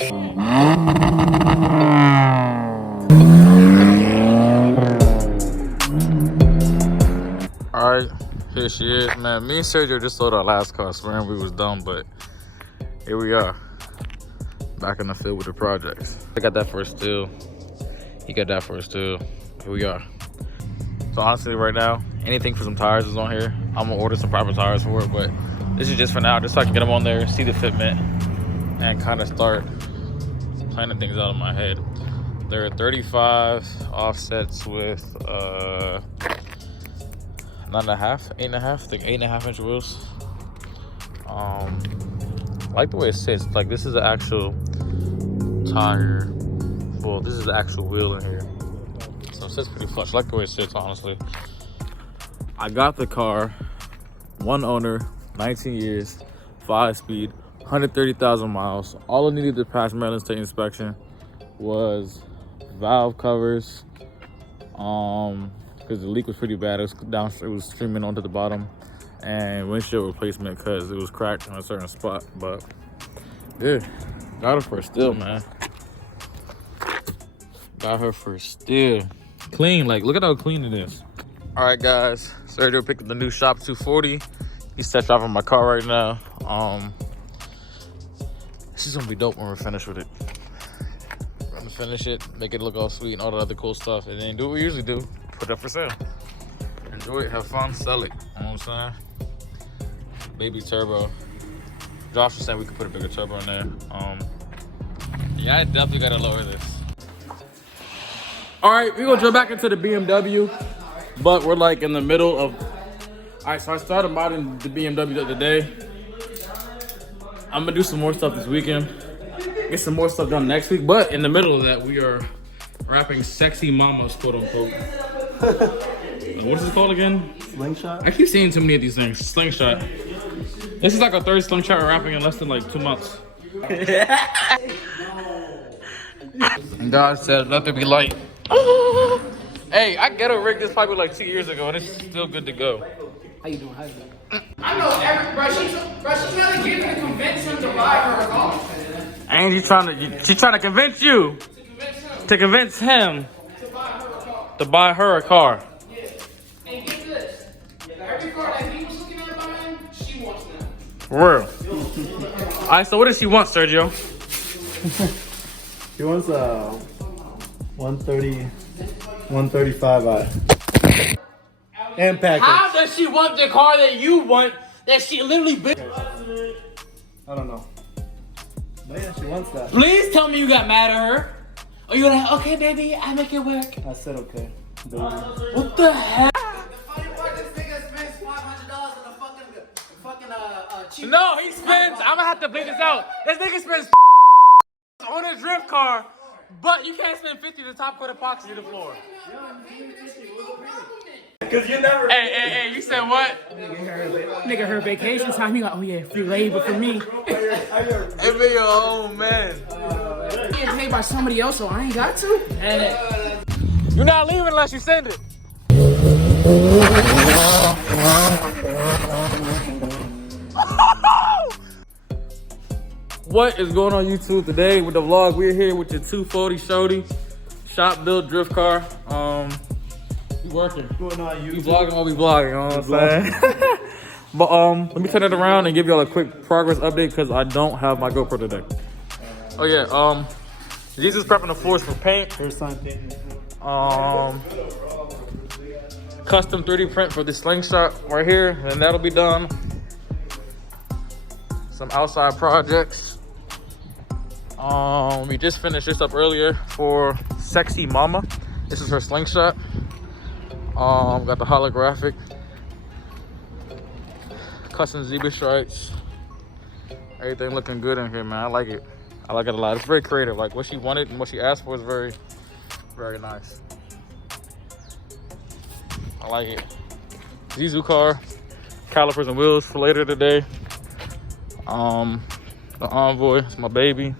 Alright, here she is, man. Me and Sergio just sold our last car, swearing we was dumb, but here we are. Back in the field with the projects. I got that for a steal. He got that for a steal. Here we are. So honestly, right now, anything for some tires is on here. I'm gonna order some proper tires for it, but this is just for now, just so I can get them on there, see the fitment, and kind of start planning things out in my head. There are 35 offsets with 8.5, I think 8.5 inch wheels. I like the way it sits. Like, this is the actual tire. Well, this is the actual wheel in here. So it sits pretty flush. I like the way it sits, honestly. I got the car, one owner, 19 years, 5-speed, 130,000 miles. All I needed to pass Maryland State inspection was valve covers, because the leak was pretty bad. It was streaming onto the bottom, and windshield replacement because it was cracked on a certain spot. But yeah, got her for a steal, man. Got her for a steal. Clean, like, look at how clean it is. All right, guys, Sergio picked up the new Shop 240. He's set driving my car right now. This is gonna be dope when we're finished with it. We're gonna finish it, make it look all sweet and all the other cool stuff, and then do what we usually do, put it up for sale. Enjoy it, have fun, sell it. You know what I'm saying? Baby turbo. Josh was saying we could put a bigger turbo in there. Yeah, I definitely gotta lower this. All right, we're gonna jump back into the BMW, but we're like in the middle of. All right, so I started modding the BMW the other day. I'm gonna do some more stuff this weekend, get some more stuff done next week, but in the middle of that, we are wrapping Sexy Mamas, quote unquote. What is it called again? Slingshot? I keep seeing too many of these things. Slingshot. This is like our third slingshot we're wrapping in less than like 2 months. And God said, let there be light. Hey, I ghetto rigged this probably like 2 years ago, and it's still good to go. How you doing? How you doing? I know every, bro, she's trying to get me to convince him to buy her a car. And she's trying to convince you. To convince him. To buy her a car. Yeah. And get this. Every car that he was looking at buying, she wants now. For real. Alright, so what does she want, Sergio? He wants a 135i. And package. How does she want the car that you want that she literally built? I don't know. But yeah, she wants that. Please tell me you got mad at her. Or you were like, okay, baby, I make it work. I said okay. Baby. What the heck? No, he spends. I'm gonna have to bleed this out. This nigga spends on a drift car, but you can't spend 50 to top coat epoxy to the floor. Cause you never. Hey, you said what? Nigga, her vacation time. He like, oh yeah, free labor for me. It be your own man. Getting paid by somebody else, so I ain't got to. You're not leaving unless you send it. What is going on YouTube today with the vlog? We're here with your 240 shorty, shop built drift car. We working. Going on YouTube. We vlogging while we vlogging, you know what I'm saying? But let me turn it around and give y'all a quick progress update because I don't have my GoPro today. Oh yeah, Jesus prepping the floors for paint. First time painting. Custom 3D print for this slingshot right here, and that'll be done. Some outside projects. We just finished this up earlier for Sexy Mama. This is her slingshot. Got the holographic, custom zebra stripes. Everything looking good in here, man. I like it. I like it a lot. It's very creative. Like what she wanted and what she asked for is very, very nice. I like it. Zizu car, calipers and wheels for later today. The Envoy, it's my baby.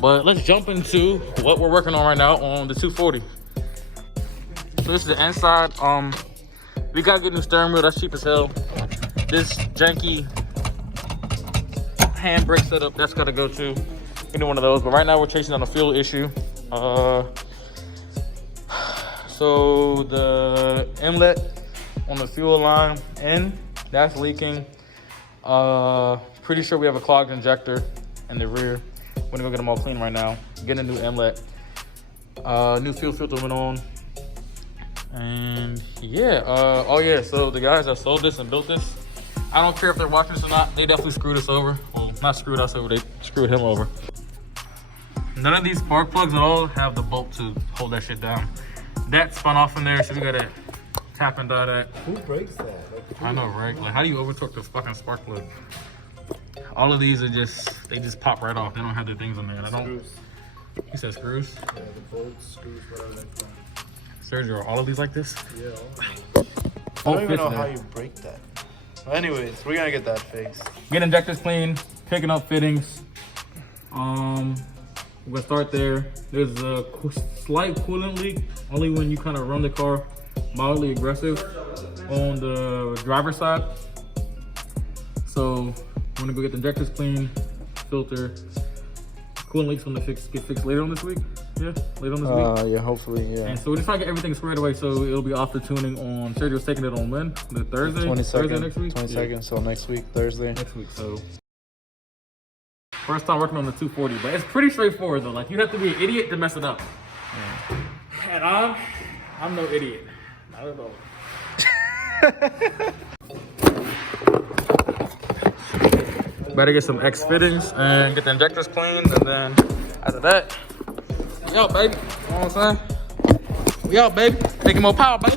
But let's jump into what we're working on right now on the 240. So this is the inside. We gotta get a new steering wheel. That's cheap as hell. This janky handbrake setup, that's gotta go too. Any one of those. But right now we're chasing on a fuel issue. So the inlet on the fuel line in, that's leaking. Pretty sure we have a clogged injector in the rear. We're gonna go get them all clean right now. Get a new inlet. New fuel filter went on. And yeah, oh yeah, so the guys that sold this and built this, I don't care if they're watching this or not, they definitely screwed us over. Well, not screwed us over, they screwed him over. None of these spark plugs at all have the bolt to hold that shit down. That spun off in there, so we gotta tap and die that. Who breaks that? Like, I know, right? Like, how do you overtorque the fucking spark plug? All of these are just, they just pop right off. They don't have the things on there. I don't. Screws. You said screws? Yeah, the bolts, screws, whatever they're from. Sergio, are all of these like this? Yeah, all of them. I don't even know how you break that. Well, anyways, we're gonna get that fixed. Get injectors clean, picking up fittings. We're gonna start there. There's a slight coolant leak, only when you kind of run the car mildly aggressive on the driver's side. So we're gonna go get the injectors clean, filter. Coolant leaks gonna get fixed later on this week. Yeah, later on this week. Yeah, hopefully, yeah. And so we're just trying to get everything squared away, so it'll be off the tuning on. Sergio's taking it on when? The Thursday? 22nd, Thursday next week? 22nd, Yeah. so next week, Thursday. Next week, so. First time working on the 240, but it's pretty straightforward though. Like, you have to be an idiot to mess it up. Yeah. And I'm no idiot. Not at all. Better get some X fittings and get the injectors cleaned, and then after that, we out, baby. You know what I'm saying? We out, baby. Taking more power, baby.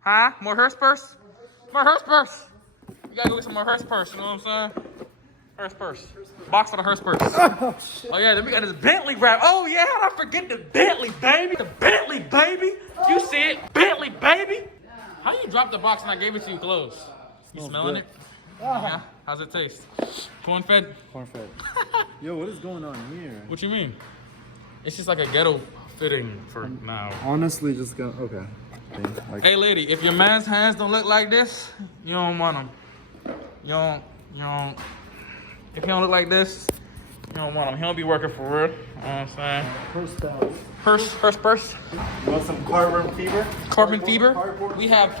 Huh? More hearse purse? More hearse purse. We gotta go get some more hearse purse, you know what I'm saying? Hearse purse. Box for the hearse purse. Oh, shit. Oh yeah, then we got this Bentley wrap. Oh yeah, how'd I forget the Bentley, baby? The Bentley, baby. You see it? Bentley, baby. How you dropped the box and I gave it to you closed? You smelling it? Yeah. How's it taste? Corn fed? Corn fed. Yo, what is going on here? What you mean? It's just like a ghetto fitting for now. Honestly, just go, okay. Like, Hey lady, if your man's hands don't look like this, you don't want them. You don't, if he don't look like this, you don't want him. He don't be working for real. You know what I'm saying? Purse. You want some carbon fiber? Carbon fiber. We have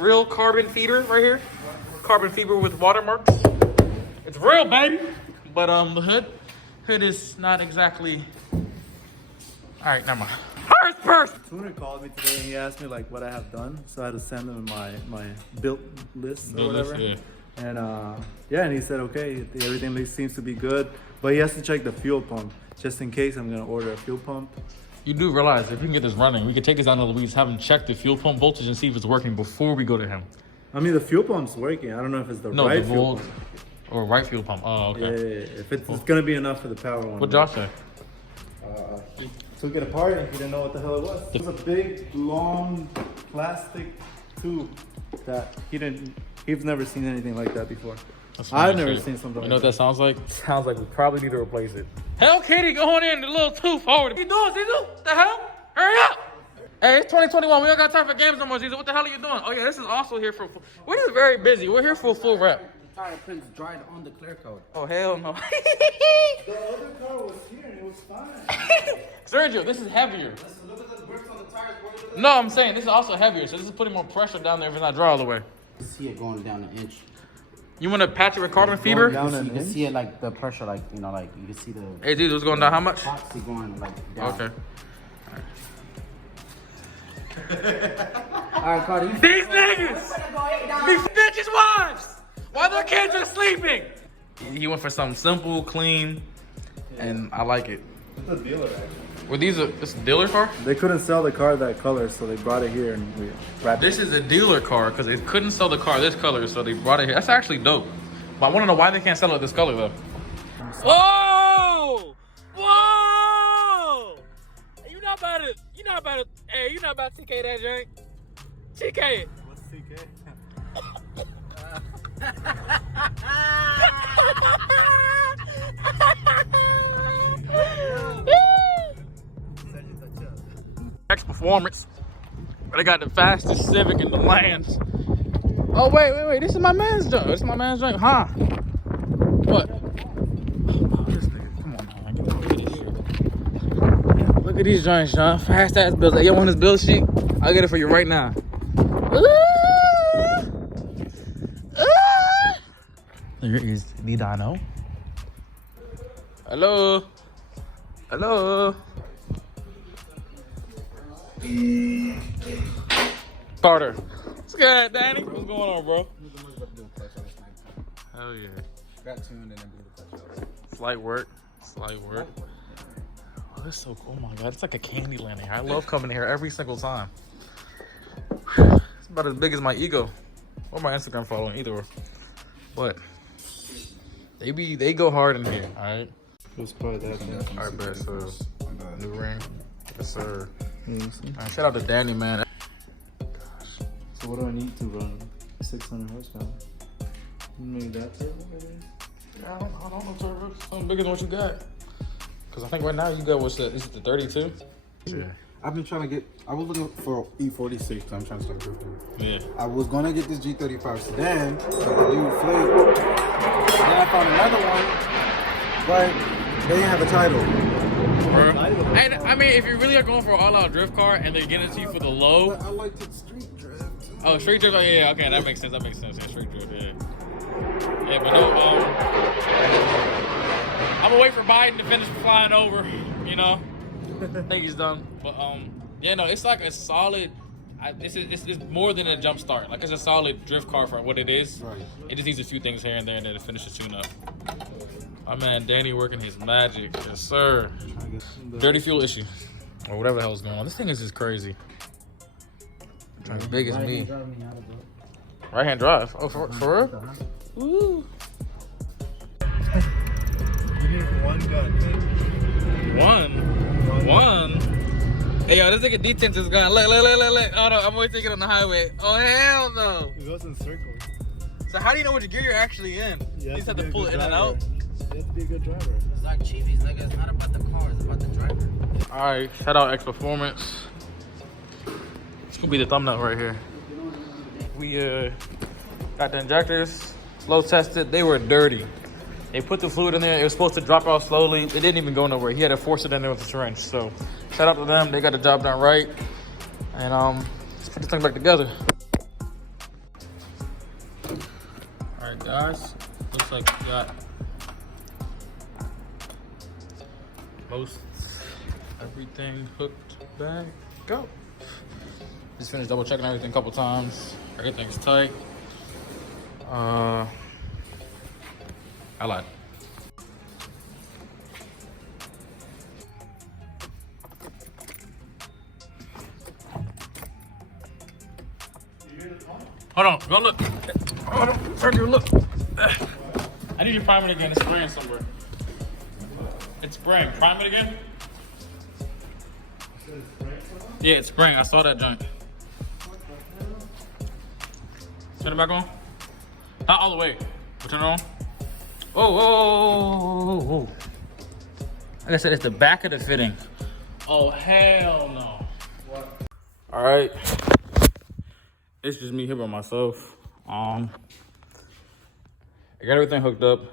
real carbon fiber right here. Carbon fiber with watermarks. It's real, baby. But the hood is not exactly. All right, never mind. Purse. Tuner called me today and he asked me like what I have done, so I had to send him my built list or whatever. Yeah. And yeah, and he said okay, everything seems to be good, but he has to check the fuel pump just in case I'm gonna order a fuel pump. You do realize if we can get this running, we could take this down to Louise, have him check the fuel pump voltage and see if it's working before we go to him. I mean, the fuel pump's working. I don't know if it's the right fuel pump. Or right fuel pump. Oh, okay. Yeah. If it's gonna be enough for the power one. What Josh say? He took it apart and he didn't know what the hell it was. It was a big, long plastic tube that he's never seen anything like that before. I've never seen something like that. You know what that sounds like? Sounds like we probably need to replace it. Hell Kitty going in the little tooth holder. What you doing, Zizu? What the hell? Hurry up! Hey, it's 2021. We don't got time for games no more, Zizu. What the hell are you doing? Oh yeah, this is also here for we're just very busy. We're here for a full rep. The tire prints dried on the clear coat. Oh hell no. The other car was here and it was fine. Sergio, this is heavier. Look at the grips on the tires. No, I'm saying this is also heavier, so this is putting more pressure down there if it's not dry all the way. You see it going down an inch. You want to patch it with carbon fiber? down You an can inch? see it like the pressure, like, you know, like you can see the Hey dude, what's going down? How much? epoxy going like down. Okay. Alright, Cardi. These niggas! These bitches' wives! While their kids are sleeping! He went for something simple, clean, and I like it. It's a dealer actually. Were these this a dealer car? They couldn't sell the car that color, so they brought it here and we wrapped This is a dealer car because they couldn't sell the car this color, so they brought it here. That's actually dope. But I want to know why they can't sell it this color though. Whoa! Whoa! You're not about to TK that joint. TK it. What's CK? Next performance. They got the fastest Civic in the land. Oh wait, this is my man's joint. Huh? What? Oh, this nigga, come on, man. Get over this shit. Look at these joints, Sean. Fast ass bills. Hey, you want his bill sheet? I'll get it for you right now. There is Dino. Hello. Hello. Carter. What's good, Danny? What's going on, bro? Hell yeah. Got tuned and then blew the clutch out. Slight work. Slight work. Oh, it's so cool. Oh my god, it's like a candy land here. I love coming here every single time. It's about as big as my ego or my Instagram following, either or. But they go hard in here, alright? Let's try that thing. Alright, bet, so new ring. Yes, sir. Let me see. Man, shout out to Danny, man. So what do I need to run 600 horsepower? Maybe that turbo? I don't know, turbo. Something bigger than what you got. Cause I think right now you got what's that? Is it the 32? Yeah. I've been trying to get. I was looking for E46. I'm trying to start drifting. Yeah. I was gonna get this G35 sedan, but the dude flipped. Then I found another one, but they didn't have a title. And I mean, if you really are going for an all-out drift car and they're getting it to you for the low. But I like the street drift. Oh, street drift. Oh, yeah. Okay, that makes sense. That makes sense. Yeah, street drift. Yeah. Yeah, but no. I'm gonna wait for Biden to finish flying over. You know. I think he's done. But yeah, no, it's like a solid. It's more than a jump start. Like, it's a solid drift car for what it is. Right. It just needs a few things here and there, and then to finish the tune up. My man Danny working his magic. Yes, sir. Dirty fuel issue, or whatever the hell is going on. This thing is just crazy. Trying as big as me. Right hand drive. Oh, for real? Woo. You need one gun. One. Hey, yo, this nigga D10 is gone. Look. Oh, no, I'm always thinking on the highway. Oh, hell no. It goes in circles. So how do you know which gear you're actually in? You just have to pull it in and out? You have to be a good driver. It's like Chivas. Like, it's not about the car. It's about the driver. All right, shout out X Performance. It's gonna be the thumbnail right here. We got the injectors, slow tested. They were dirty. They put the fluid in there. It was supposed to drop out slowly. It didn't even go nowhere. He had to force it in there with a syringe. So shout out to them. They got the job done right. And let's put this thing back together. All right, guys. Looks like we got most everything hooked back up. Just finished double checking everything a couple times. Everything's tight. I lied. Hold on, go look. Hold on, Fergie, look. I need to prime it again. It's spraying somewhere. It's spraying. Prime it again. Yeah, it's spraying. I saw that joint. Turn it back on. Not all the way. But turn it on. Oh. Like I said, it's the back of the fitting. Oh, hell no. What? All right. It's just me here by myself. I got everything hooked up.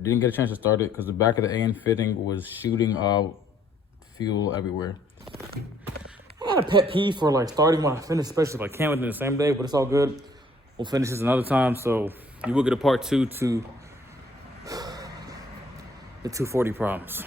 Didn't get a chance to start it because the back of the AN fitting was shooting out fuel everywhere. I got a pet peeve for like starting when I finish, especially if I can within the same day, but it's all good. We'll finish this another time, so you will get a part 2 to the 240 problems.